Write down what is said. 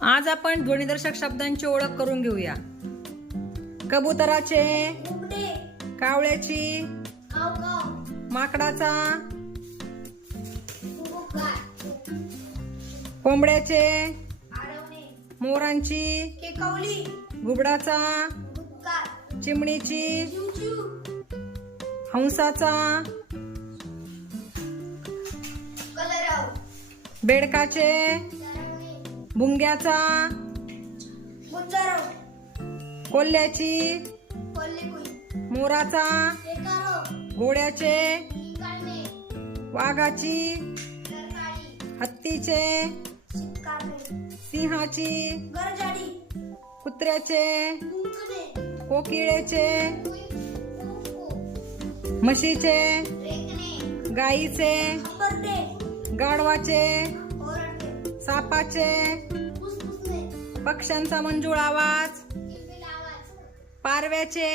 आज आपण ध्वनिदर्शक शब्दांची ओळख करून घेऊया. कबुतराचे, कावळ्याची, माकडाचा, कोंबड्याचे, मोरांची, घुबडाचा, चिमणीची, हंसाचा, बेडकाचे, भुंग्याचा, कोल्ह्याची, मोराचा, घोड्याचे, वाघाची, हत्तीचे, सिंहाची, कुत्र्याचे, कोकिळेचे, म्हशीचे, गाईचे, गाढवाचे, सापाचे, पक्ष्यांचा मंजूळ आवाज, पारव्याचे,